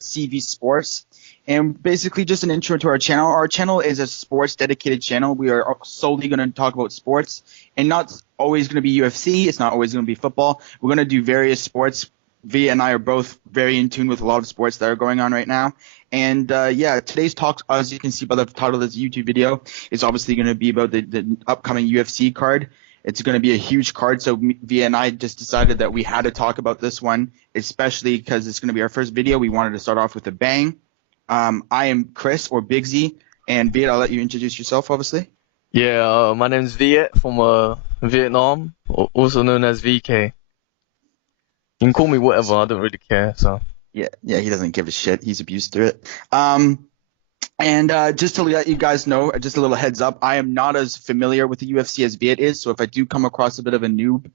CV Sports, and basically just an intro to our channel. Our channel is a sports dedicated channel. We are solely going to talk about sports, and not always going to be UFC. It's not always going to be football. We're going to do various sports. V and I are both very in tune with a lot of sports that are going on right now. And yeah, today's talk, as you can see by the title of this YouTube video, is obviously going to be about the upcoming UFC card. It's going to be a huge card, so V and I just decided that we had to talk about this one, especially because it's going to be our first video. We wanted to start off with a bang. I am Chris, or Big Z, and Viet, I'll let you introduce yourself, obviously. Yeah, my name's Viet from Vietnam, also known as VK. You can call me whatever, I don't really care. So Yeah, he doesn't give a shit. He's abused through it. And just to let you guys know, just a little heads up, I am not as familiar with the UFC as Viet is, so if I do come across a bit of a noob,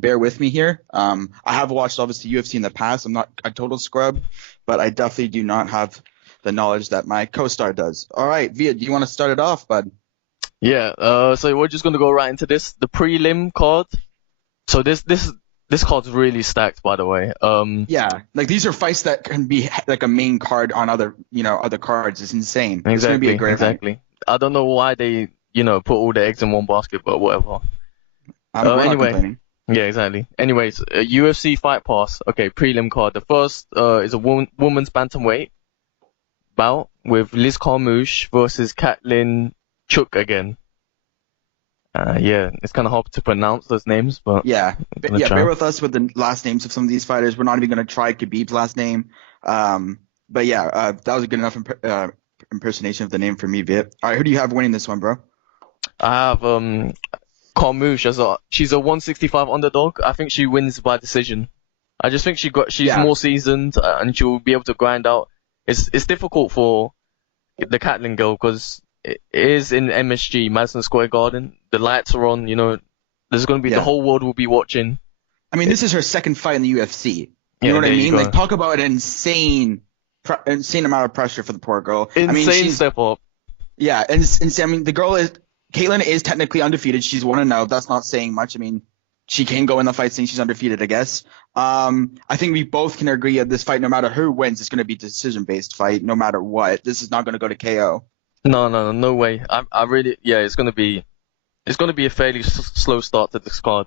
bear with me here. I have watched, obviously, UFC in the past. I'm not a total scrub, but I definitely do not have the knowledge that my co-star does. All right, Viet, do you want to start it off, bud? yeah, so we're just gonna go right into this, the prelim card. So this card's really stacked, by the way. Yeah, like these are fights that can be like a main card on other cards. It's insane. It's gonna be a great fight. Exactly. I don't know why they, put all the eggs in one basket, but whatever. We're not Anyway, complaining. yeah, exactly. Anyways, UFC Fight Pass. Okay, prelim card. The first is a woman's bantamweight bout with Liz Carmouche versus Katlyn Chuk again. Yeah, it's kind of hard to pronounce those names, but Yeah, I'm gonna try. bear with us with the last names of some of these fighters. We're not even gonna try Khabib's last name. But yeah, that was a good enough impersonation of the name for me, Viet. All right, who do you have winning this one, bro? I have Carmouche she's a 165 underdog. I think she wins by decision. I just think she's Yeah. more seasoned and she'll be able to grind out. It's difficult for the Catlin girl because it is in MSG, Madison Square Garden. The lights are on, there's going to be the Yeah. whole world will be watching. I mean, this is her second fight in the UFC. You Yeah, know what I there you mean? go. Like, talk about an insane amount of pressure for the poor girl. I mean, Insane step up. yeah, and I mean, Caitlyn is technically undefeated. She's 1-0. That's not saying much. I mean, she can go in the fight saying she's undefeated, I guess. I think we both can agree that this fight, no matter who wins, it's going to be a decision-based fight, no matter what. This is not going to go to KO. No way. I really, yeah, it's going to be a fairly slow start to this card.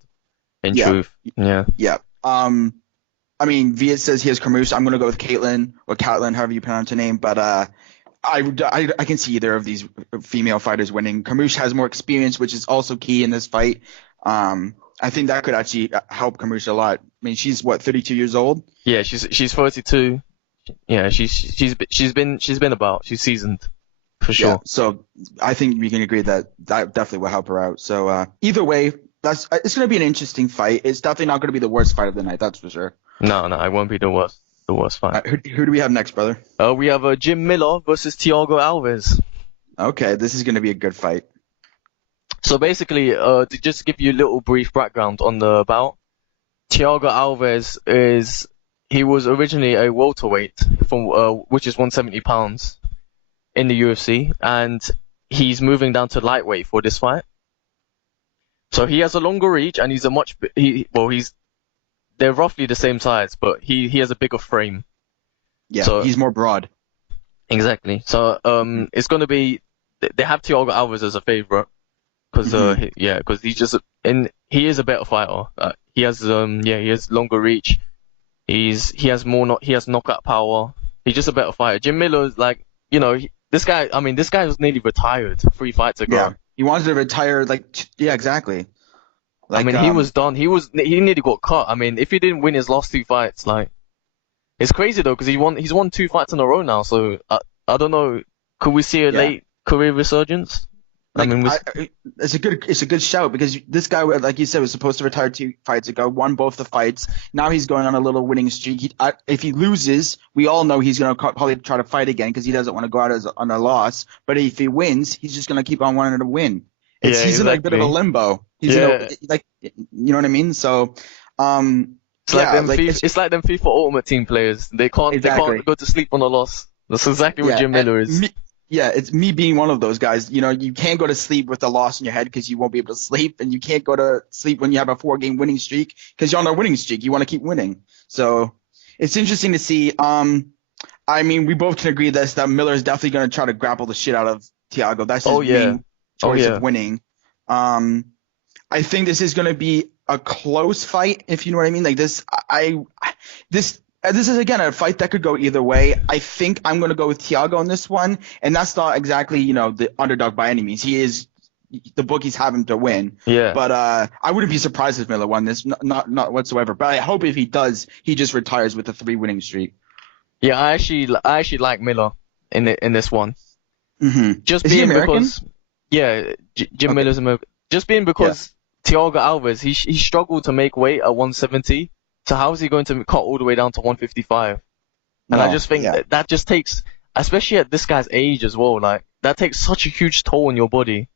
In Yeah. truth, yeah. Yeah. I mean, Viet says he has Carmouche. I'm going to go with Caitlyn, or Catlin, however you pronounce her name. But I can see either of these female fighters winning. Carmouche has more experience, which is also key in this fight. I think that could actually help Carmouche a lot. I mean, she's what, 32 years old? Yeah, she's 32. Yeah, she's been about. She's seasoned for Yeah. sure. So I think we can agree that definitely will help her out. So either way, it's going to be an interesting fight. It's definitely not going to be the worst fight of the night, that's for sure. No, it won't be the worst fight. Who do we have next, brother? We have Jim Miller versus Thiago Alves. Okay, this is going to be a good fight. So basically, to just give you a little brief background on the bout, Thiago Alves he was originally a welterweight from which is 170 pounds in the UFC, and he's moving down to lightweight for this fight. So he has a longer reach, and they're roughly the same size, but he has a bigger frame. Yeah, So- he's more broad. Exactly. So it's gonna be they have Thiago Alves as a favorite because he is a better fighter. He has longer reach. He has knockout power. He's just a better fighter. Jim Miller is like, this guy was nearly retired 3 fights ago. Yeah, he wanted to retire. Yeah, exactly. I mean, he was done. He nearly got cut. I mean, if he didn't win his last 2 fights, it's crazy though because he's won 2 fights in a row now. So I don't know. Could we see a late career resurgence? It's a good shout because this guy, like you said, was supposed to retire 2 fights ago, won both the fights. Now he's going on a little winning streak. If he loses, we all know he's going to probably try to fight again because he doesn't want to go out on a loss. But if he wins, he's just going to keep on wanting to win. He's in a bit of a limbo. He's you know what I mean? So, it's like them FIFA Ultimate Team players. They can't go to sleep on a loss. That's exactly what Jim Miller is. It's me being one of those guys. You can't go to sleep with a loss in your head because you won't be able to sleep, and you can't go to sleep when you have a 4-game winning streak because you're on a winning streak. You want to keep winning. So it's interesting to see. I mean, we both can agree that Miller is definitely going to try to grapple the shit out of Thiago. That's Oh his yeah, main oh choice of yeah, winning. Um, I think this is going to be a close fight, if you know what I mean. Like this is again a fight that could go either way. I think I'm going to go with Thiago on this one, and that's not exactly the underdog by any means. He is the bookies have him to win, yeah, but I wouldn't be surprised if Miller won this, not whatsoever. But I hope if he does, he just retires with a 3 winning streak. yeah. I actually like Miller in this one. Just Is he being American? because, yeah, Jim Okay, Miller's American. Just being yeah, because Thiago Alves, he struggled to make weight at 170. So how is he going to cut all the way down to 155? And I no, just think yeah, that just takes, especially at this guy's age as well, like that takes such a huge toll on your body.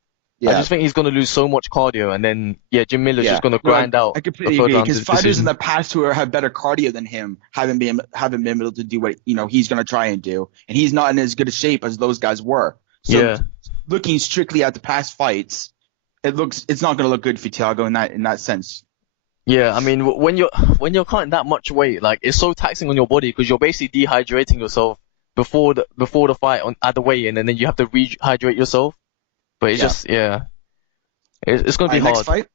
I yeah. just think he's going to lose so much cardio, and then yeah, Jim Miller's just Yeah, going to no, grind out I a completely third agree round because fighters in decision. the past who have better cardio than him haven't been able to do what he's going to try and do, and he's not in as good a shape as those guys were. So Yeah, looking strictly at the past fights, it's not going to look good for Thiago in that sense. yeah. I mean, when you're cutting that much weight, like it's so taxing on your body because you're basically dehydrating yourself before the fight at the weigh-in, and then you have to rehydrate yourself. But it's Yeah. just yeah, it's going All to be right, next hard. fight.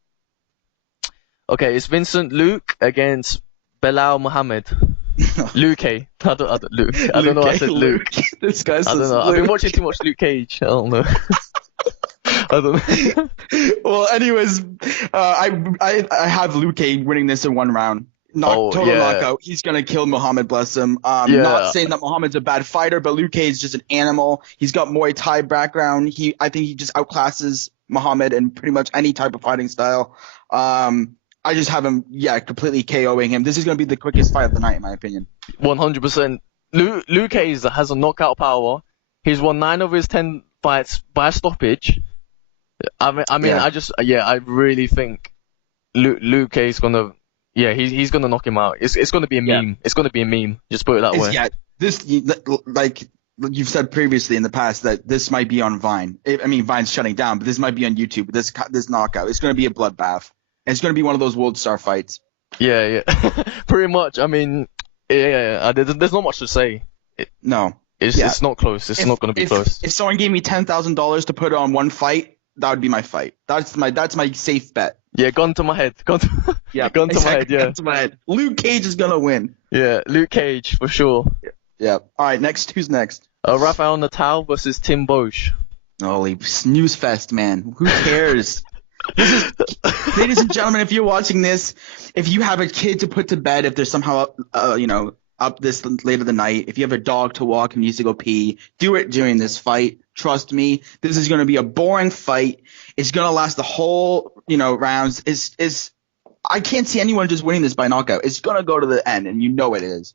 Okay, it's Vincent Luke against Belal Muhammad. Luke. I don't know. Luke, I said Luke. Luke. This guy I don't says know. I've been Luke. watching too much Luke Cage. I don't know. I don't know. Well, anyways, I have Luke winning this in 1 round. Oh Total yeah, knockout. He's gonna kill Muhammad, bless him. Not yeah, saying that Muhammad's a bad fighter, but Luke is just an animal. He's got Muay Thai background. I think he just outclasses Muhammad in pretty much any type of fighting style. I just have him, yeah, completely KOing him. This is gonna be the quickest fight of the night, in my opinion. 100%. Luke Hayes has a knockout power. He's won 9 of his 10 fights by stoppage. I mean, Yeah, I really think Luke Hayes gonna, yeah, he's gonna knock him out. It's gonna be a yeah. meme. It's gonna be a meme. Just put it that way. Yeah, this like you've said previously in the past that this might be on Vine. I mean, Vine's shutting down, but this might be on YouTube. This knockout, it's going to be a bloodbath. And it's going to be one of those World Star fights. Yeah, yeah. Pretty much. I mean, yeah. There's not much to say. No, It's yeah. it's not close. It's If not gonna be if close. if someone gave me $10,000 to put on one fight, that would be my fight. That's my safe bet. Yeah, gun to my head. Yeah, Gun to my head. exactly. Yeah, That's my head. Luke Cage is gonna win. yeah. Luke Cage for sure. Yeah. All right, next. Who's next? Rafael Natal versus Tim Bosch. Holy snooze fest, man. Who cares? Ladies and gentlemen, if you're watching this, if you have a kid to put to bed, if there's somehow, up this late of the night, if you have a dog to walk and needs to go pee, do it during this fight. Trust me, this is going to be a boring fight. It's going to last the whole, rounds. I can't see anyone just winning this by knockout. It's going to go to the end, and you know it is.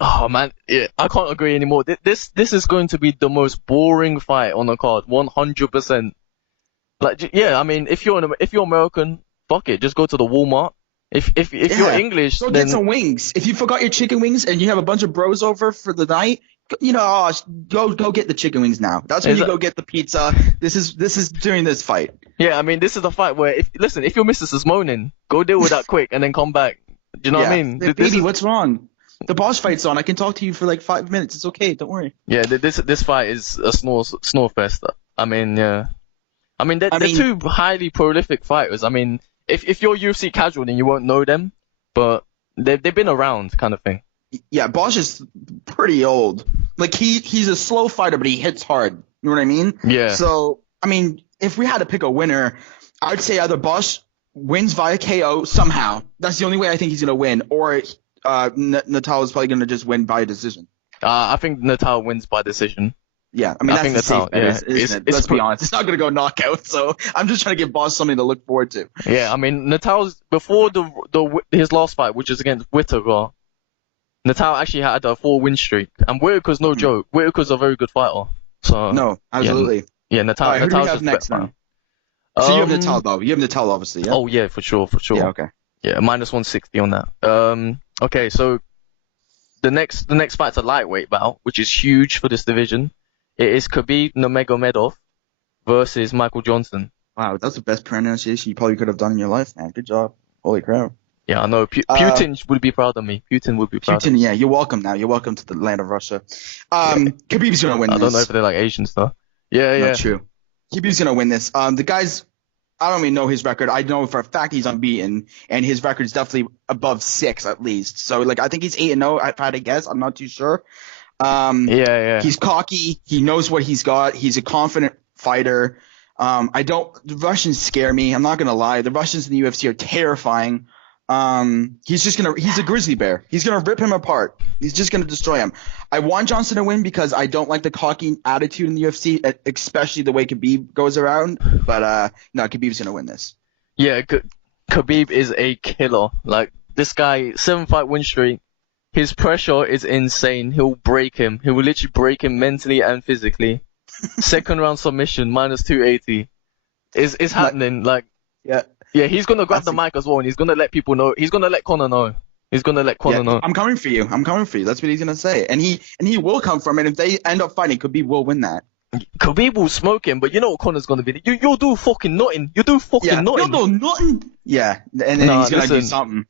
Oh man, yeah, I can't agree anymore. This is going to be the most boring fight on the card, 100%. Like, yeah, I mean, if you're American, fuck it, just go to the Walmart. If you're Yeah. English, Go get then some wings. If you forgot your chicken wings and you have a bunch of bros over for the night, go get the chicken wings now. That's when is you that, go get the pizza. This is during this fight. yeah, I mean, this is a fight where if your missus is moaning, go deal with that quick and then come back. Do you know what I Yeah. mean? Hey, This baby, is what's wrong? The boss fight's on. I can talk to you for like 5 minutes. It's okay. Don't worry. yeah, this fight is a snore fest. I mean, yeah. I mean, I they're mean, two highly prolific fighters. I mean, if you're UFC casual, then you won't know them, but they've been around, kind of thing. yeah, Bosch is pretty old. Like he's a slow fighter, but he hits hard. You know what I mean? Yeah. So, I mean, if we had to pick a winner, I'd say either Bosch wins via KO somehow. That's the only way I think he's gonna win, or Natal is probably gonna just win via decision. I think Natal wins by decision. Yeah, I mean I that's think the safe Natal, bet, yeah. isn't it? Let's be honest, it's not gonna go knockout. So I'm just trying to give Bosch something to look forward to. Yeah, I mean, Natal's before his last fight, which is against Whittaker. Natal actually had a 4-win streak, and Whittaker's no joke. Whittaker's a very good fighter. So No, absolutely. yeah, All right, who do we Natal's have just next better. now? So you have Um, Natal though. You have Natal obviously, yeah. oh yeah, for sure. Yeah, okay. Yeah, minus 160 on that. Okay, so the next fight's a lightweight bout, which is huge for this division. It is Khabib Nurmagomedov versus Michael Johnson. Wow, that's the best pronunciation you probably could have done in your life, man. Good job. Holy crap. Yeah, I know. Uh, Putin would be proud of me. Putin would be proud of Putin, me. yeah, you're welcome now. You're welcome to the land of Russia. Yeah, Khabib's gonna win I don't know if this. they're like Asians though. Yeah, No, yeah, true. Khabib's gonna win this. The guy's I don't even know his record. I know for a fact he's unbeaten, and his record is definitely above 6 at least. So like I think he's 8-0. If I had to guess, I'm not too sure. yeah, yeah. He's cocky. He knows what he's got. He's a confident fighter. The Russians scare me. I'm not gonna lie. The Russians in the UFC are terrifying. He's a grizzly bear. He's gonna rip him apart. He's just gonna destroy him. I want Johnson to win because I don't like the cocky attitude in the UFC, especially the way Khabib goes around. But no, Khabib's gonna win this. Yeah, Khabib is a killer. Like this guy, 7-fight win streak. His pressure is insane. He'll break him. He will literally break him mentally and physically. Second round submission, minus 280. Is happening. Like, Yeah, yeah, he's gonna grab the that's mic as well, and he's gonna let people know. He's gonna let Conor know. He's gonna let yeah. Conor know. I'm coming for you. I'm coming for you. That's what he's gonna say, and he will come from it. If they end up fighting, Khabib will win that. Khabib will smoke him, but you know what Conor's gonna be? You'll do fucking nothing. You do fucking Yeah, nothing. no, nothing. Yeah, and then Nah, he's gonna do listen. something.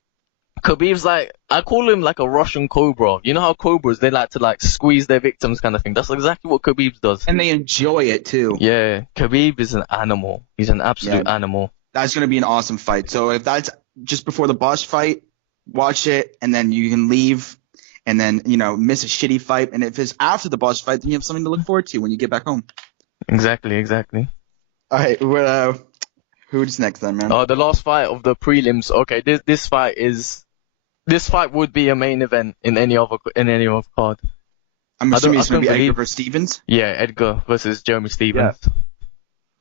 Khabib's like, I call him like a Russian cobra. You know how cobras, they like to like squeeze their victims kind of thing. That's exactly what Khabib does. And they enjoy it too. Yeah, Khabib is an animal. He's an absolute animal. That's going to be an awesome fight. So if that's just before the boss fight, watch it, and then you can leave, and then miss a shitty fight. And if it's after the boss fight, then you have something to look forward to when you get back home. Exactly. All right, who's next then, man? The last fight of the prelims. Okay, this fight would be a main event in any other card. I'm assuming it's I going to be couldn't Edgar believe- versus Stevens. Yeah, Edgar versus Jeremy Stevens.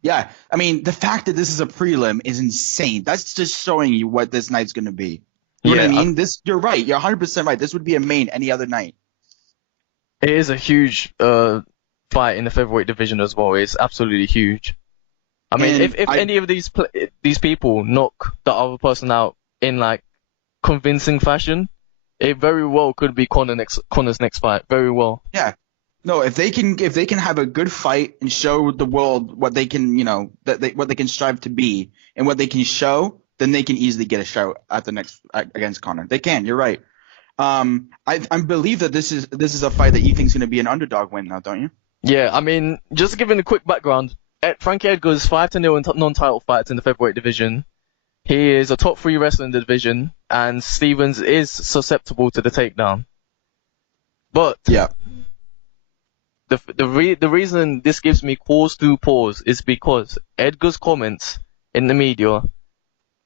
Yeah, I mean the fact that this is a prelim is insane. That's just showing you what this night's going to be. You know what I mean? You're right. You're 100% right. This would be a main any other night. It is a huge fight in the featherweight division as well. It's absolutely huge. I mean, if any of these people knock the other person out in like convincing fashion, it very well could be Conor's next fight. Very well. Yeah. No, if they can have a good fight and show the world what they can, what they can strive to be and what they can show, then they can easily get a shot at the next against Conor. They can. You're right. I believe that this is a fight that you think is going to be an underdog win now, don't you? Yeah, I mean, just giving a quick background, Frankie Edgar's 5-0 in non-title fights in the featherweight division. He is a top 3 wrestler in the division, and Stevens is susceptible to the takedown. But yeah, the reason this gives me cause to pause is because Edgar's comments in the media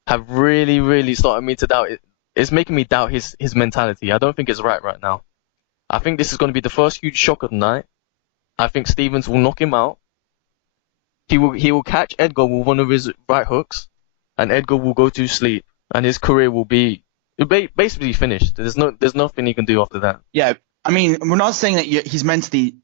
have really, really started me to doubt it. It's making me doubt his mentality. I don't think it's right now. I think this is going to be the first huge shock of the night. I think Stevens will knock him out. He will catch Edgar with one of his right hooks, and Edgar will go to sleep, and his career will be basically finished. There's nothing he can do after that. Yeah, I mean, we're not saying that he's mentally,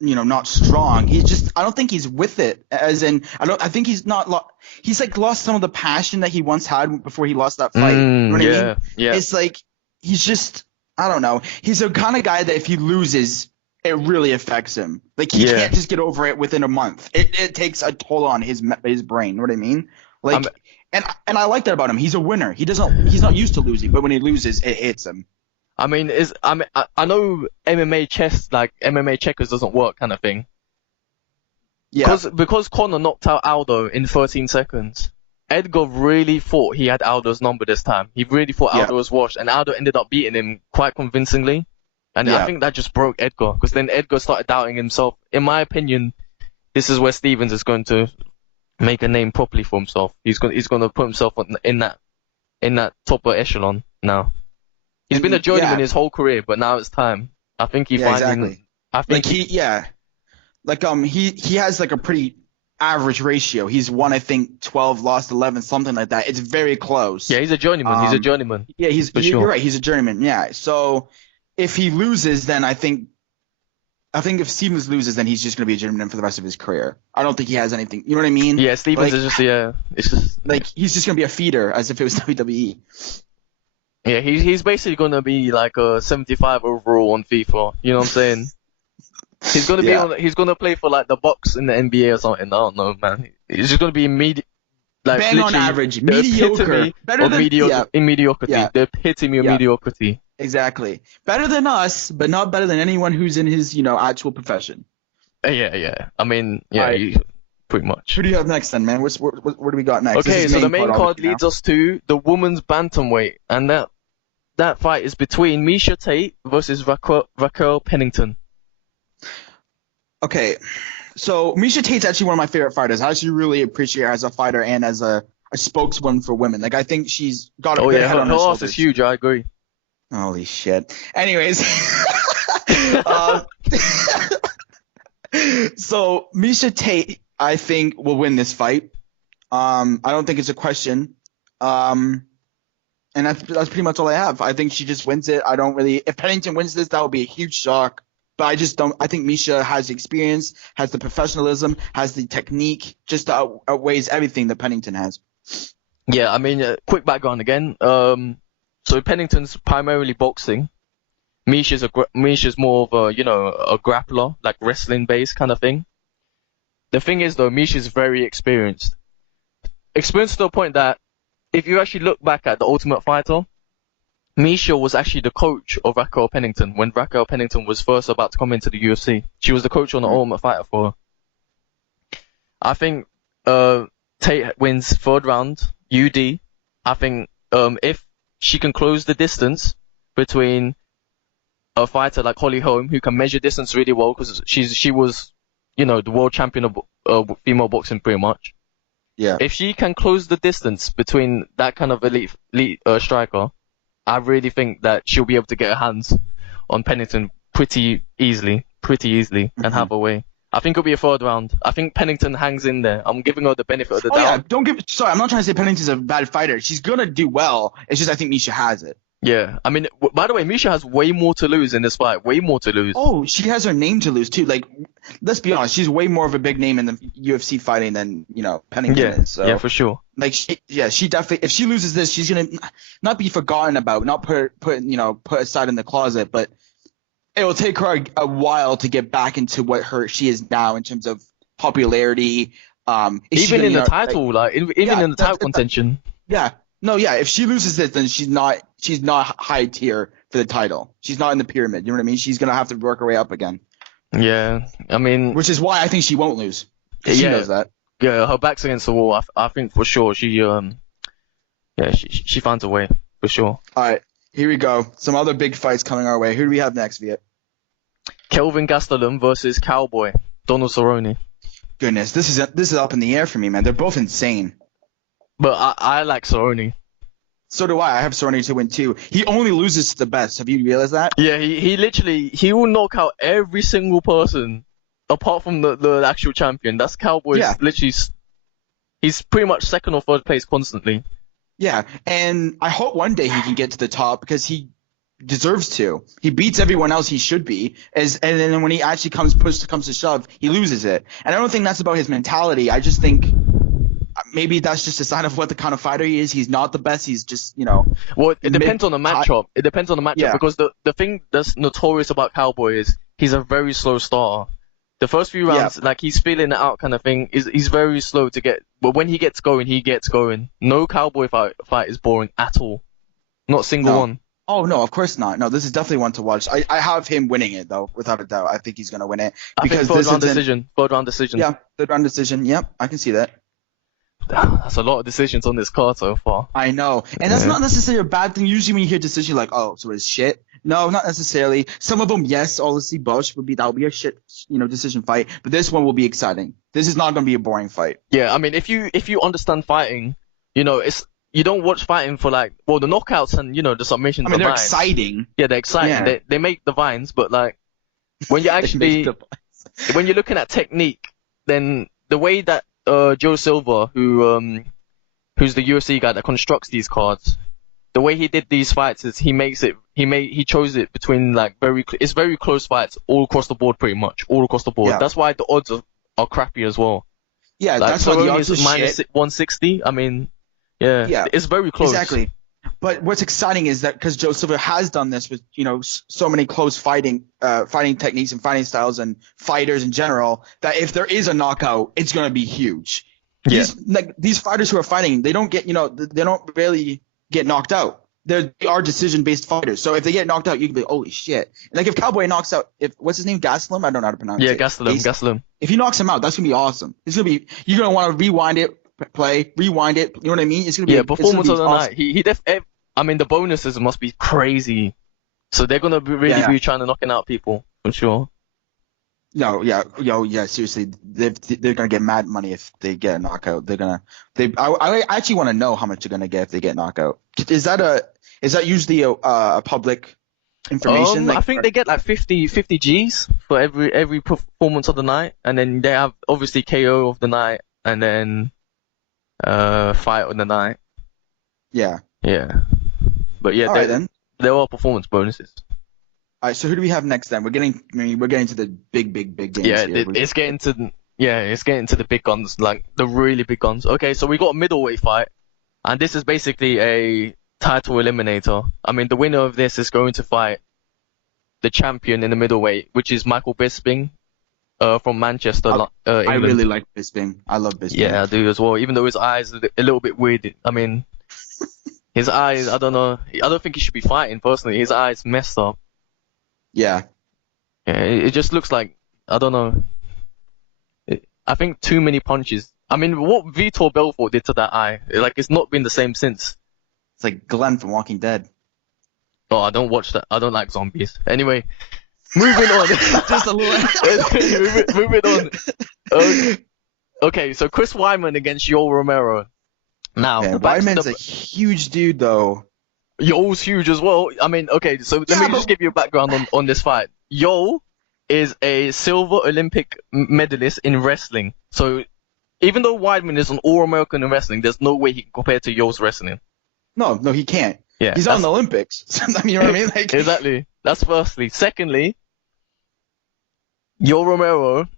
not strong. I don't think he's with it. As in, I think he's not. He's like lost some of the passion that he once had before he lost that fight. You know what I mean? Yeah. It's like he's just, I don't know. He's the kind of guy that if he loses, it really affects him. Like he can't just get over it within a month. It takes a toll on his brain. You know what I mean? Like, and I like that about him. He's a winner. He's not used to losing, but when he loses, it hits him. I mean, I know MMA checkers doesn't work kind of thing. Yeah. Because Conor knocked out Aldo in 13 seconds. Edgar really thought he had Aldo's number this time. He really thought Aldo was washed, and Aldo ended up beating him quite convincingly. And I think that just broke Edgar, because then Edgar started doubting himself. In my opinion, this is where Stevens is going to make a name properly for himself. He's going to put himself in that top echelon now. He's been a journeyman his whole career, but now it's time. I think he finally. Exactly. I think he has like a pretty average ratio. He's won, I think, 12, lost 11, something like that. It's very close. Yeah, he's a journeyman. He's a journeyman. Yeah, you're right. He's a journeyman. Yeah. So if he loses, then I think if Stevens loses, then he's just going to be a journeyman for the rest of his career. I don't think he has anything. You know what I mean? Yeah, Stevens is just it's just like he's just going to be a feeder, as if it was WWE. Yeah, he's basically going to be like a 75 overall on FIFA. You know what I'm saying? He's going to be he's going to play for like the Bucks in the NBA or something. I don't know, man. He's just going to be like Bang on literally average, the mediocre, epitome better of than mediocrity. yeah, The epitome of yeah, mediocrity. exactly. Better than us, but not better than anyone who's in his actual profession. Yeah, yeah. I mean, All yeah, right, pretty much. who do you have next then, man? What do we got next? This Okay, is so the main card, main card obviously now. leads us to the women's bantamweight, and that fight is between Misha Tate versus Raquel Pennington. Okay, so Misha Tate's actually one of my favorite fighters. I actually really appreciate her as a fighter and as a spokeswoman for women. Like I think she's got a Oh good yeah, head on her her ass is shoulders. huge. I agree. Holy shit. Anyways, uh, so Misha Tate, I think, will win this fight. I don't think it's a question. And that's pretty much all I have. I think she just wins it. I don't really. If Pennington wins this, that would be a huge shock. But I just don't. I think Misha has the experience, has the professionalism, has the technique, just outweighs everything that Pennington has. Yeah, I mean, quick background again. So Pennington's primarily boxing. Misha's more of a grappler, like wrestling based kind of thing. The thing is though, Misha's very experienced. Experienced to the point that if you actually look back at the Ultimate Fighter, Misha was actually the coach of Raquel Pennington when Raquel Pennington was first about to come into the UFC. She was the coach on the Ultimate Fighter for her. I think Tate wins third round, UD. I think if she can close the distance between a fighter like Holly Holm, who can measure distance really well because she was, the world champion of female boxing pretty much. Yeah. If she can close the distance between that kind of elite striker, I really think that she'll be able to get her hands on Pennington pretty easily, and have her way. I think it'll be a third round. I think Pennington hangs in there. I'm giving her the benefit of the doubt. Yeah, sorry, I'm not trying to say Pennington's a bad fighter. She's gonna do well. It's just I think Misha has it. Yeah, I mean, by the way, Misha has way more to lose in this fight. Way more to lose. Oh, she has her name to lose too. Like, let's be honest, she's way more of a big name in the UFC fighting than Pennington is. So, yeah, for sure. Like, she definitely. If she loses this, she's gonna not be forgotten about, not put aside in the closet, but it will take her a while to get back into what she is now in terms of popularity. Even in the title, in the title contention. Yeah. No, yeah. If she loses this, then she's not high tier for the title. She's not in the pyramid. You know what I mean? She's gonna have to work her way up again. Yeah, I mean, which is why I think she won't lose. She knows that. Yeah, her back's against the wall. I think for sure she finds a way for sure. All right, here we go. Some other big fights coming our way. Who do we have next, Viet? Kelvin Gastelum versus Cowboy Donald Cerrone. Goodness, this is up in the air for me, man. They're both insane. But I like Cerrone. So do I. I have Cerrone to win too. He only loses to the best. Have you realized that? Yeah, he will knock out every single person apart from the actual champion. That's Cowboy's. Yeah. Literally, he's pretty much second or third place constantly. Yeah, and I hope one day he can get to the top because he deserves to. He beats everyone else he should be, and then when he actually comes to shove, he loses it. And I don't think that's about his mentality. I just think maybe that's just a sign of what the kind of fighter he is. He's not the best. He's just, Well, it depends on the matchup. It depends on the matchup because the thing that's notorious about Cowboy is he's a very slow starter. The first few rounds, like he's feeling it out kind of thing, he's very slow to get. But when he gets going, he gets going. No Cowboy fight is boring at all. Not a single one. Oh, no, of course not. No, this is definitely one to watch. I have him winning it, though, without a doubt. I think he's going to win it. Because third round decision. Yeah, third round decision. Yep, I can see that. That's a lot of decisions on this card so far. I know. And that's not necessarily a bad thing. Usually when you hear decision, like, oh, so it's shit. No, not necessarily. Some of them, yes, obviously, Bosch that'll be a shit, decision fight. But this one will be exciting. This is not going to be a boring fight. Yeah, I mean, if you understand fighting, you don't watch fighting for the knockouts and, the submissions. I mean, they're exciting. Yeah, they're exciting. Yeah. They make the vines, but when you actually, when you're looking at technique, then the way that Joe Silva, who's the UFC guy that constructs these cards, the way he did these fights is he chose it between it's very close fights all across the board, pretty much all across the board. Yeah. That's why the odds are crappy as well. Yeah, that's why the odds are minus 160. I mean, yeah, it's very close. Exactly. But what's exciting is that because Joe Silva has done this with so many close fighting techniques and fighting styles and fighters in general, that if there is a knockout, it's going to be huge. Yeah. These fighters who are fighting, they don't get, they don't really get knocked out. They are decision-based fighters. So if they get knocked out, you can be, holy shit. Like if Cowboy knocks out, what's his name, Gastelum? I don't know how to pronounce Yeah, it. Gastelum. If he knocks him out, that's gonna be awesome. You're gonna want to rewind it, rewind it. You know what I mean? It's gonna be Performance of the awesome. night. I mean, the bonuses must be crazy. So they're gonna be trying to knocking out people for sure. No, yeah, seriously, they're gonna get mad money if they get a knockout. I actually want to know how much they're gonna get if they get knockout. Is that usually a public information? I think they get like 50 G's for every performance of the night, and then they have obviously KO of the night, and then fight of the night. Yeah. Yeah. But yeah, there are performance bonuses. All right, so who do we have next then? We're getting to the big games Yeah, here. it's getting to the big guns, like the really big guns. Okay, so we got a middleweight fight, and this is basically a title eliminator. I mean, the winner of this is going to fight the champion in the middleweight, which is Michael Bisping, from Manchester, England. I really like Bisping. I love Bisping. Yeah, I do as well. Even though his eyes are a little bit weird. I mean, his eyes, I don't know. I don't think he should be fighting personally. His eyes messed up. Yeah. Yeah, it just looks like, I don't know. I think too many punches. I mean, what Vitor Belfort did to that eye, like, it's not been the same since. It's like Glenn from Walking Dead. Oh, I don't watch that. I don't like zombies. Anyway, moving on. Just a little. moving on. Okay, so Chris Weidman against Yoel Romero. Now, Weidman's a huge dude, though. Yoel's huge as well. I mean, okay, so let me just give you a background on this fight. Yoel is a silver Olympic medalist in wrestling. So even though Weidman is an All-American in wrestling, there's no way he can compare to Yoel's wrestling. No, he can't. Yeah, he's on the Olympics. I mean, you know what I mean? Like... Exactly. That's firstly. Secondly, Yoel Romero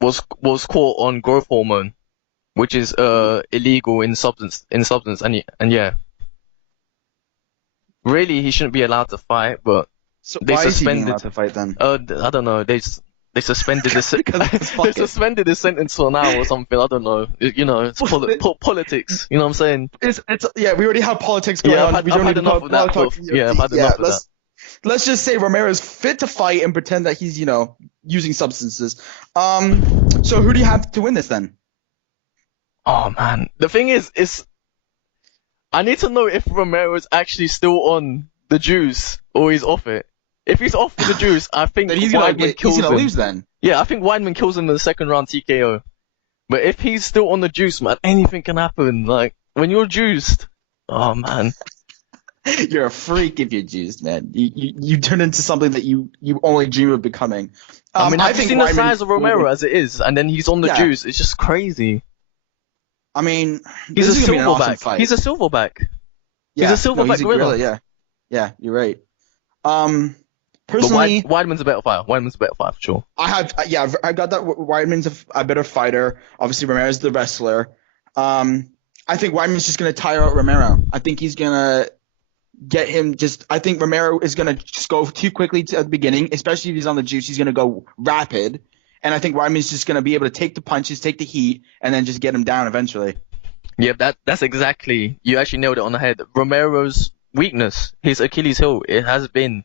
was caught on growth hormone, which is illegal in substance, and yeah. Really, he shouldn't be allowed to fight, but so they why suspended. Is he being allowed to fight then? I don't know. They suspended this. They suspended his sentence for now or something. I don't know. It's politics. You know what I'm saying? It's we already have politics going on. I've had enough of that. I've had enough of that. Let's just say Romero's fit to fight and pretend that he's using substances. So who do you have to win this then? Oh man, the thing is I need to know if Romero is actually still on the juice or he's off it. If he's off the juice, I think Weidman kills him. He's gonna lose then. Yeah, I think Weidman kills him in the second round TKO. But if he's still on the juice, man, anything can happen. Like, when you're juiced, oh man. You're a freak if you're juiced, man. You turn into something that you only dream of becoming. I mean, I've seen the size of Romero as it is, and then he's on the juice. It's just crazy. I mean, he's a silverback. He's a silverback. Yeah, he's a silverback gorilla. Yeah, you're right. Personally, but Weidman's a better fighter. For sure. I've got that. Weidman's a better fighter. Obviously, Romero's the wrestler. I think Weidman's just gonna tire out Romero. I think he's gonna get him. I think Romero is gonna just go too quickly at the beginning, especially if he's on the juice. He's gonna go rapid. And I think Weidman's just going to be able to take the punches, take the heat, and then just get him down eventually. Yeah, that's exactly. You actually nailed it on the head. Romero's weakness, his Achilles heel, it has been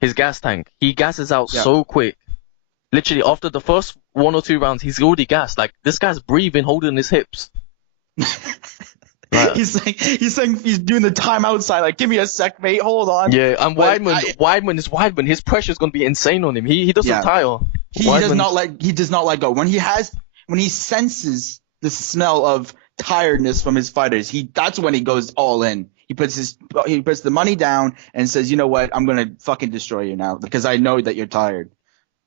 his gas tank. He gasses out so quick. Literally, after the first 1 or 2 rounds, he's already gassed. Like, this guy's breathing, holding his hips. He's saying he's doing the timeout sign. Like, give me a sec, mate. Hold on. Yeah, and Weidman is Weidman. His pressure's going to be insane on him. He doesn't tire. He does not let go. When he senses the smell of tiredness from his fighters, that's when he goes all in. He puts the money down and says, you know what, I'm gonna fucking destroy you now because I know that you're tired.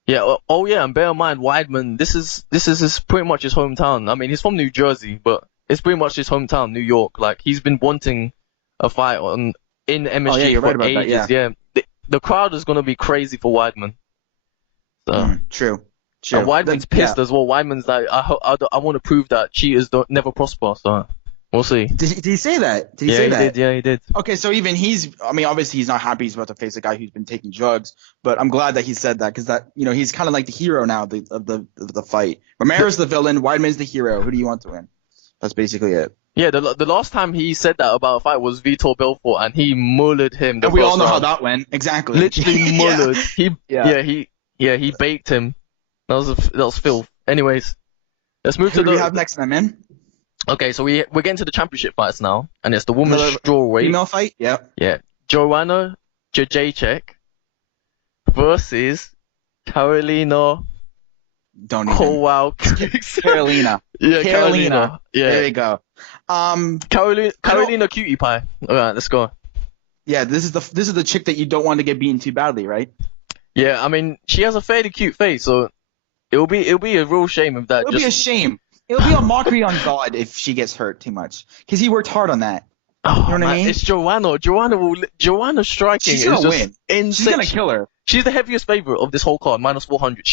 Yeah. Oh yeah, and bear in mind, Weidman. This is pretty much his hometown. I mean, he's from New Jersey, but it's pretty much his hometown, New York. Like, he's been wanting a fight in MSG for ages. Yeah. The crowd is gonna be crazy for Weidman. So. True. And Weidman's pissed as well. Weidman's like, I want to prove that cheaters never prosper. So we'll see. Did he say that? He did. Yeah, he did. Okay, so even obviously he's not happy he's about to face a guy who's been taking drugs, but I'm glad that he said that because he's kind of like the hero now of the fight. Romero's the villain. Weidman's the hero. Who do you want to win? That's basically it. Yeah, the last time he said that about a fight was Vitor Belfort, and he mullered him the And we all first know how round. that went. Exactly. Literally Yeah. mullered. Yeah. He baked him. That was filth. Anyways, let's move to Who do we the. have next then, man? Okay, so we're getting to the championship fights now, and it's the women's Another strawweight. female fight? Yeah. Yeah, Joanna Jędrzejczyk versus Karolina Don't even. Kowalkiewicz. Carolina. Yeah, Carolina. Yeah, There you go. Carolina Cutie Pie. All right, let's go. Yeah, this is the chick that you don't want to get beaten too badly, right? Yeah, I mean, she has a fairly cute face, so it'll be a real shame if that It'll just. be a shame. It'll be a mockery on God if she gets hurt too much, because he worked hard on that. Oh, You know what man, I mean? it's Joanna. Joanna's striking She's is gonna just win. insane. She's gonna kill her. She's the heaviest favorite of this whole card, minus 400.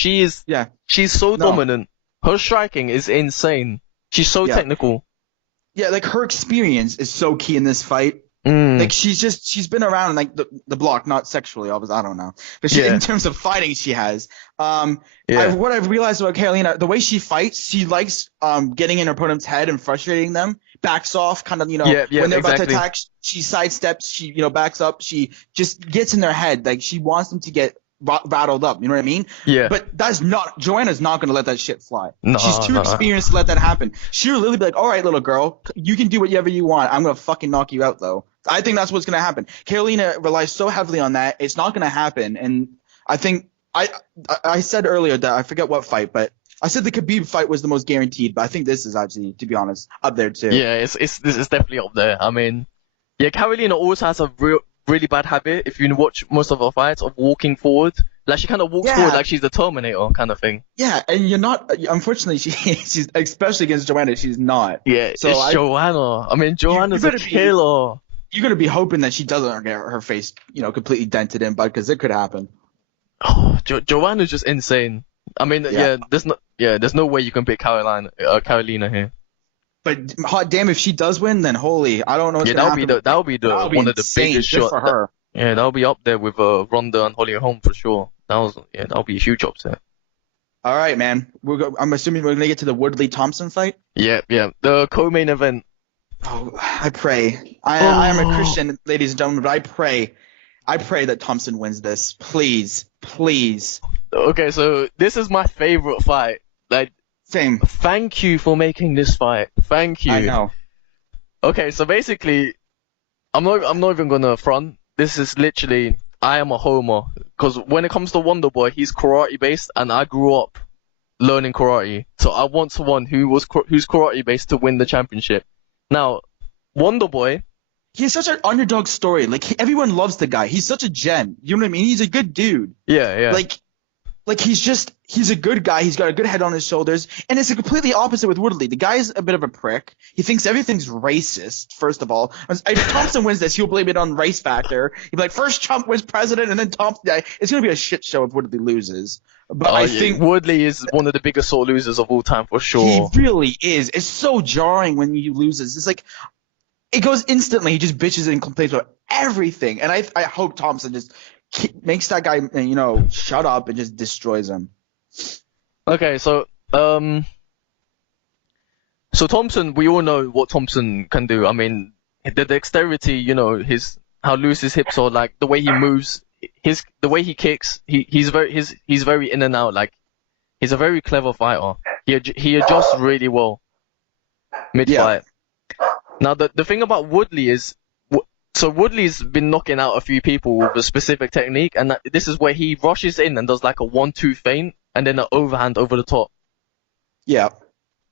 Yeah. She's so No. dominant. Her striking is insane. She's so Yeah. technical. Yeah, like her experience is so key in this fight. Mm. Like she's been around like the block, not sexually, obviously, I don't know, but Yeah. in terms of fighting, she has. Yeah. What I've realized about Carolina, the way she fights, she likes getting in her opponent's head and frustrating them. Backs off, kind of, Yeah, when they're about to exactly. attack, she sidesteps, she backs up, she just gets in their head, like she wants them to get rattled up. You know what I mean? Yeah. But Joanna's not gonna let that shit fly. No, She's too no. experienced to let that happen. She'll literally be like, all right, little girl, you can do whatever you want. I'm gonna fucking knock you out though. I think that's what's gonna happen. Carolina relies so heavily on that. It's not gonna happen. And I think I said earlier that I forget what fight, but I said the Khabib fight was the most guaranteed. But I think this is actually, to be honest, up there too. Yeah, this is definitely up there. I mean, yeah, Carolina also has a really bad habit, if you watch most of her fights, of walking forward. Like, she kind of walks Yeah. forward like she's the Terminator kind of thing. Yeah, and you're not. Unfortunately, she's especially against Joanna. She's not. Yeah, So it's Joanna. I mean, Joanna's a better be- killer. You're gonna be hoping that she doesn't get her face, completely dented in, but because it could happen. Oh, Joanna's just insane. I mean, Yeah. there's no way you can pick Carolina here. But hot damn, if she does win, then holy, I don't know what's Yeah, gonna happen. that'll be That'll be one of the insane biggest just shots. for her. Yeah, that'll be up there with Ronda and Holly Holm for sure. That'll be a huge upset. All right, man. I'm assuming we're gonna get to the Woodley Thompson fight. Yeah. The co-main event. Oh, I pray. I am a Christian, ladies and gentlemen, but I pray that Thompson wins this. Please. Okay, so this is my favorite fight. Like, Same. thank you for making this fight. Thank you. I know. Okay, so basically, I'm not even gonna front. This is literally, I am a homer, because when it comes to Wonder Boy, he's karate based, and I grew up learning karate, so I want someone who's karate based to win the championship. Now, Wonder Boy. He has such an underdog story. Like everyone loves the guy. He's such a gem. You know what I mean? He's a good dude. Yeah. Like he's a good guy. He's got a good head on his shoulders. And it's a completely opposite with Woodley. The guy's a bit of a prick. He thinks everything's racist, first of all. If Thompson wins this, he'll blame it on race factor. He'll be like, first Trump was president, and then Thompson. Yeah, it's going to be a shit show if Woodley loses. But I think Woodley is one of the biggest sore losers of all time for sure. he really is. It's so jarring when he loses. It's like, it goes instantly. He just bitches and complains about everything. And I hope Thompson just makes that guy, shut up and just destroys him. Okay, so Thompson, we all know what Thompson can do. I mean, the dexterity, how loose his hips are, like the way he moves, the way he kicks, he's very in and out. Like, he's a very clever fighter. He adjusts really well mid-fight. Now, the thing about Woodley is, so Woodley's been knocking out a few people with a specific technique, and this is where he rushes in and does like a 1-2 feint, and then an overhand over the top. Yeah.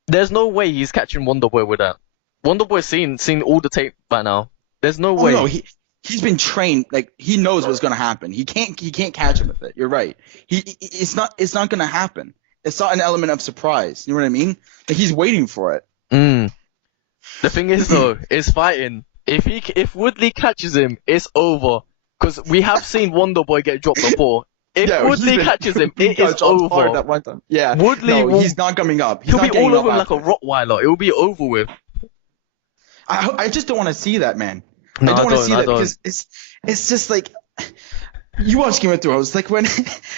There's no way he's catching Wonder Boy with that. Wonder Boy's seen all the tape by now. There's no way. No, he's been trained. Like, he knows what's gonna happen. He can't catch him with it. You're right. It's not gonna happen. It's not an element of surprise. You know what I mean? Like, he's waiting for it. The thing is though, is fighting. If Woodley catches him, it's over. Because we have seen Wonder Boy get dropped before. If Woodley catches him, it is over. That one time. Yeah. Woodley he's not coming up. He'll be all over him like a Rottweiler. It will be over with. I just don't want to see that, man. No, I don't want to see that don't. because it's just like, You watch Game of Thrones, like when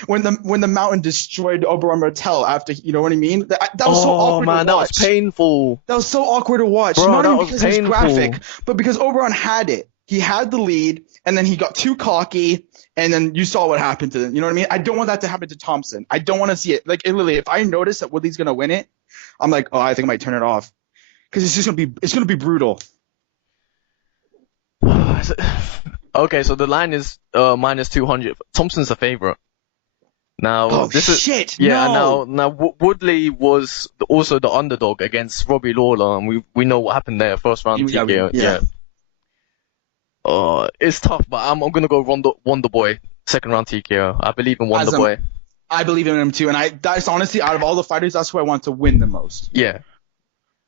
when the Mountain destroyed Oberyn Martell after, you know what I mean? That was so Oh awkward to man, that was watch. painful. That was so awkward to watch. Bro, Not that even was because it was graphic, painful. but because Oberon had it. He had the lead, and then he got too cocky, and then you saw what happened to them. You know what I mean? I don't want that to happen to Thompson. I don't want to see it. Like, literally, if I notice that Woodley's gonna win it, I'm like, oh, I think I might turn it off because it's gonna be brutal. Okay, so the line is minus 200. Thompson's the favorite. Now Oh this is shit, yeah. no. Woodley was also the underdog against Robbie Lawler, and we know what happened there. First round Yeah, TKO. yeah. Yeah. It's tough, but I'm gonna go Wonder Boy. Second round TKO. I believe in Wonder As Boy. I believe in him too, and that's honestly out of all the fighters, that's who I want to win the most. Yeah.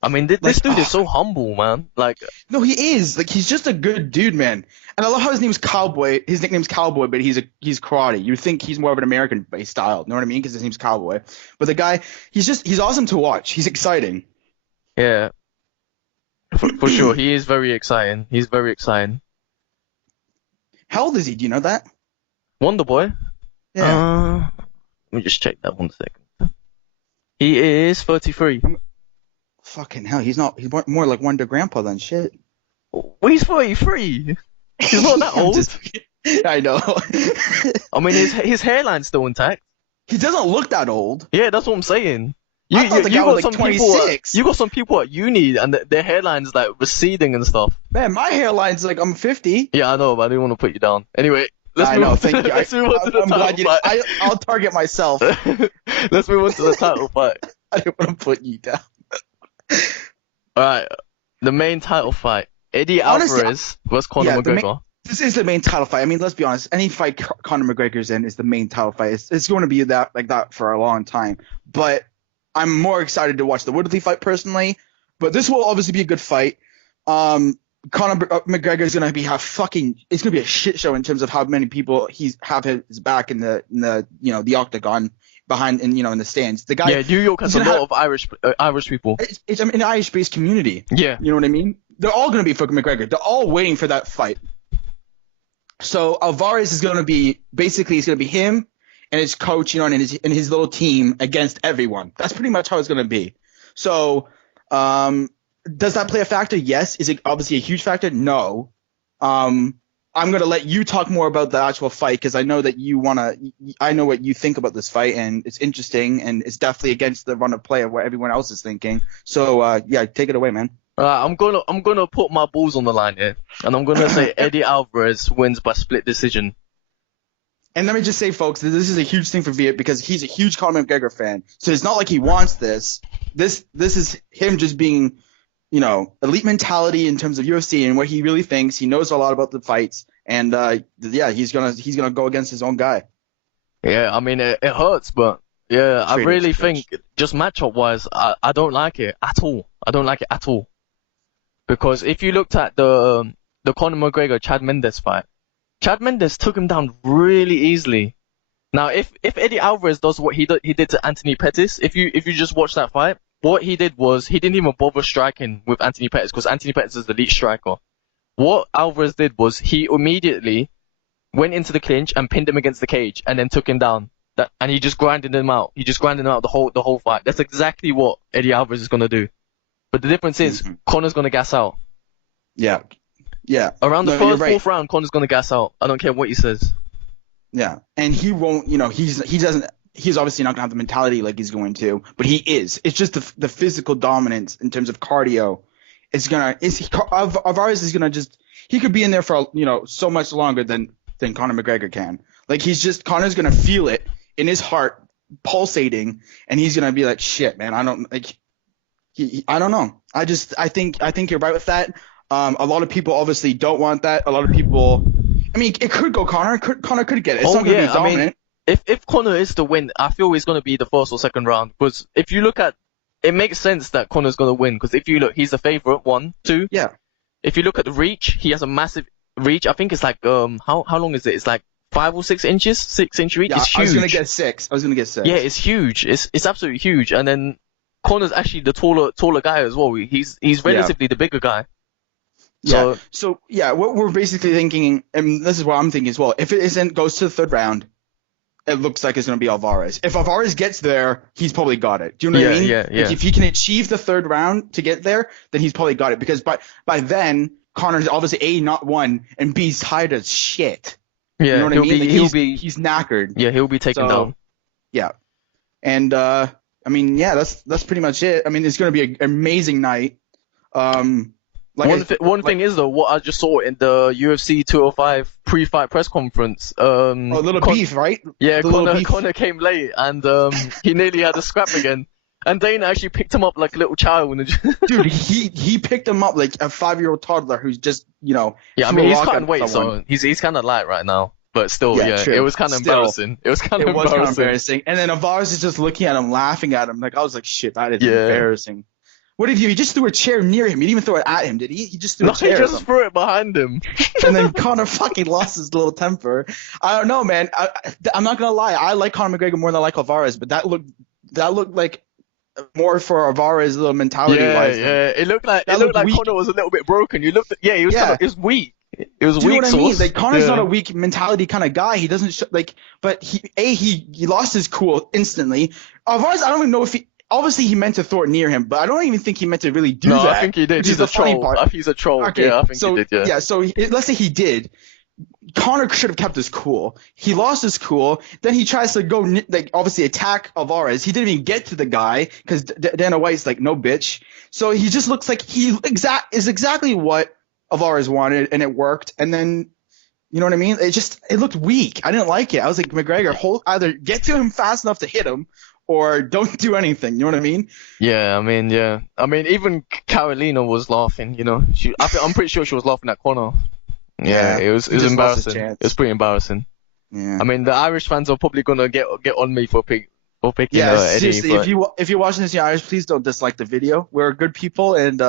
I mean, this Like, dude is so humble, man. Like, no, he is. Like, he's just a good dude, man. And I love how his name's Cowboy. His nickname's Cowboy, but he's karate. You think he's more of an American-based style, you know what I mean? Because his name's Cowboy. But the guy, he's awesome to watch. He's exciting. yeah, for sure, he is very exciting. He's very exciting. How old is he? Do you know that? Wonder Boy. Yeah. Let me just check that 1 second. He is 33. Fucking hell, he's not. He's more like Wonder Grandpa than shit. Well, he's 33. He's not that old. I know. I mean, his hairline's still intact. He doesn't look that old. Yeah, that's what I'm saying. I thought the guy was like 26. You got some people at uni and their hairline's like receding and stuff. Man, my hairline's like I'm 50. Yeah, I know, but I didn't want to put you down. Anyway, let's move on to the title fight. I'll target myself. Let's move on to the title fight. I didn't want to put you down. Alright, the main title fight. Eddie Honestly, Alvarez versus Conor McGregor. This is the main title fight. I mean, let's be honest. Any fight Conor McGregor's in is the main title fight. It's going to be that for a long time. But I'm more excited to watch the Woodley fight personally. But this will obviously be a good fight. Conor McGregor is going to it's going to be a shit show in terms of how many people have his back in the octagon behind in the stands. The guy, yeah, New York has a lot of Irish people. It's an Irish-based community. Yeah, you know what I mean. They're all going to be for McGregor. They're all waiting for that fight. So Alvarez is going to be basically it's going to be him and his coach, and his little team against everyone. That's pretty much how it's going to be. So, does that play a factor? Yes. Is it obviously a huge factor? No. I'm going to let you talk more about the actual fight because I know that I know what you think about this fight, and it's interesting, and it's definitely against the run of play of what everyone else is thinking. So, yeah, take it away, man. I'm gonna put my balls on the line here, and I'm gonna say Eddie Alvarez wins by split decision. And let me just say, folks, that this is a huge thing for Viet because he's a huge Conor McGregor fan. So it's not like he wants this. This is him just being, elite mentality in terms of UFC and what he really thinks. He knows a lot about the fights, and yeah, he's gonna go against his own guy. Yeah, I mean it hurts, but yeah, I really think just matchup wise, I don't like it at all. I don't like it at all. Because if you looked at the Conor McGregor Chad Mendes fight, Chad Mendes took him down really easily. Now, if Eddie Alvarez does what he did to Anthony Pettis, if you just watch that fight, what he did was he didn't even bother striking with Anthony Pettis because Anthony Pettis is the elite striker. What Alvarez did was he immediately went into the clinch and pinned him against the cage and then took him down. And he just grinded him out. He just grinded him out the whole fight. That's exactly what Eddie Alvarez is gonna do. But the difference is, Conor's going to gas out. Yeah. Yeah. Around the fourth round, Conor's going to gas out. I don't care what he says. Yeah. And he won't, he's obviously not going to have the mentality like he's going to, but he is. It's just the physical dominance in terms of cardio. Alvarez is going to he could be in there for, so much longer than Conor McGregor can. Like, Conor's going to feel it in his heart pulsating, and he's going to be like, shit, man, I don't know. I think you're right with that. A lot of people obviously don't want that. A lot of people, I mean, it could go Conor. Conor could get it. It's not going to be dominant. I mean, if Conor is to win, I feel it's going to be the first or second round. Because if you look at, it makes sense that Conor's going to win. Because if you look, he's the favorite. 1, 2. Yeah. If you look at the reach, he has a massive reach. I think it's like how long is it? It's like 5 or 6 inches. 6-inch reach. Yeah, it's huge. I was going to get 6. Yeah, it's huge. It's absolutely huge. And then Conor's actually the taller guy as well. He's relatively the bigger guy. Yeah. So So yeah, what we're basically thinking, and this is what I'm thinking as well. If it isn't goes to the third round, it looks like it's going to be Alvarez. If Alvarez gets there, he's probably got it. Do you know what I yeah, mean? yeah, Like yeah, if he can achieve the third round to get there, then he's probably got it. Because by then, Connor's obviously A, not won, and B's tired as shit. You know yeah. what I mean? Like He'll be he's knackered. yeah he'll be taken So down. yeah. And I mean, yeah, that's pretty much it. I mean, it's going to be an amazing night. Um, One like thing is though, what I just saw in the UFC 205 pre-fight press conference, a little beef, right? yeah, The little beef. Conor came late and he nearly had a scrap again, and Dana actually picked him up like a little child and Dude, he picked him up like a 5-year-old toddler who's just, yeah, I threw mean a he's rock cutting at weight, someone. so he's kind of light right now, but still, Yeah, yeah, it true. was kind of Still, embarrassing. It was kind it of was kind of embarrassing. embarrassing. And then Alvarez is just looking at him, laughing at him. Like I was like, shit, that is Yeah. embarrassing. What did he just threw a chair near him? He didn't even throw it at him, did he? He just threw No, a he chair or just something. threw it behind him. And then Conor fucking lost his little temper. I don't know, man. I'm not gonna lie. I like Conor McGregor more than I like Alvarez, but that looked like more for Alvarez little mentality Yeah, wise. yeah. It That looked looked like weak. Conor was a little bit broken. You looked, yeah, he was kind Yeah. of, it was weak. It was Do you know weak what I mean? sauce. Like Connor's not Yeah. a weak mentality kind of guy. He doesn't like, but he lost his cool instantly. Alvarez, I don't even know if he obviously he meant to throw it near him, but I don't even think he meant to really do No, I that. think he did. Which He's is the a funny troll. part. I think he's a troll. Okay, Yeah, I think so he did. Yeah. so let's say he did. Connor should have kept his cool. He lost his cool. Then he tries to go like obviously attack Alvarez. He didn't even get to the guy because Dana White's like no bitch. So he just looks like he is exactly what Alvarez wanted, and it worked. And then you know what I mean? It looked weak. I didn't like it. I was like McGregor, either get to him fast enough to hit him, or don't do anything. You know what I mean? Yeah, I mean, yeah. I mean, even Carolina was laughing, you know. I'm pretty sure she was laughing at Conor. Yeah, Yeah, it was he just lost his embarrassing. chance. It was pretty embarrassing. Yeah. I mean, the Irish fans are probably gonna get on me for picking Yeah, Eddie, seriously, but if you're watching this, you Irish, please don't dislike the video. We're good people, and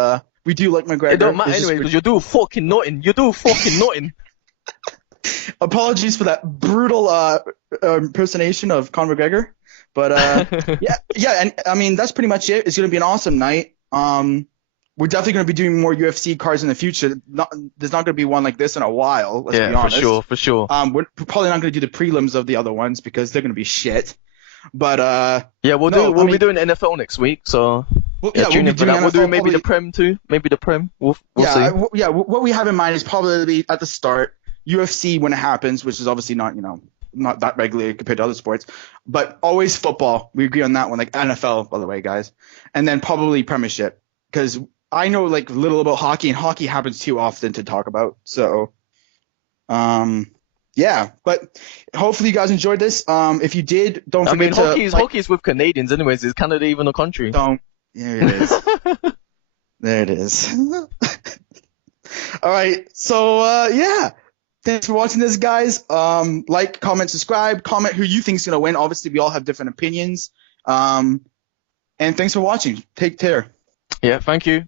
we do like McGregor. it don't matter It's just anyway because you do fucking nothing. You do fucking nothing. apologies for that brutal impersonation of Conor McGregor, but yeah, and I mean that's pretty much it. It's gonna be an awesome night. We're definitely gonna be doing more UFC cards in the future. There's not gonna be one like this in a while. Let's be Yeah, honest. for sure. We're probably not gonna do the prelims of the other ones because they're gonna be shit. But Yeah, no, we'll be doing NFL next week, so yeah, we'll tune be in for doing that. We'll do NFL maybe the probably. Prem too. Maybe the Prem. We'll see. What we have in mind is probably at the start UFC when it happens, which is obviously not not that regularly compared to other sports, but always football. We agree on that one, like NFL, by the way, guys, and then probably Premiership because I know like little about hockey, and hockey happens too often to talk about. So, yeah, but hopefully you guys enjoyed this. If you did, don't I mean, forget to hockey's with Canadians, anyways. Is Canada even a country? don't. There it is. There it is. All right. So yeah. Thanks for watching this, guys. Like, comment, subscribe, comment who you think is gonna win. Obviously, we all have different opinions. And thanks for watching. Take care. Yeah, thank you.